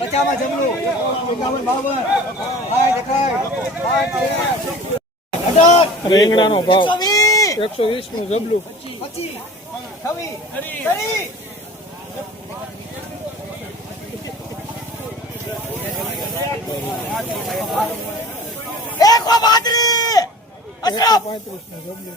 પચામાં જમણું એકાવન બાવન હાય દેખાય રીંગણાનો ભાવ એકસો વીસનું જબલું પાંત્રીસનું જબલું.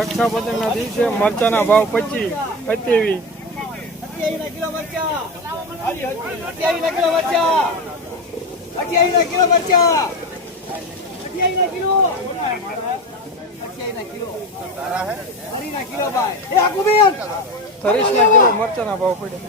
અઠ્યાવીસ દિવસે હરીના ભાવ આકુબેન ત્રીસના કિલો મરચાના ભાવ પડ્યા.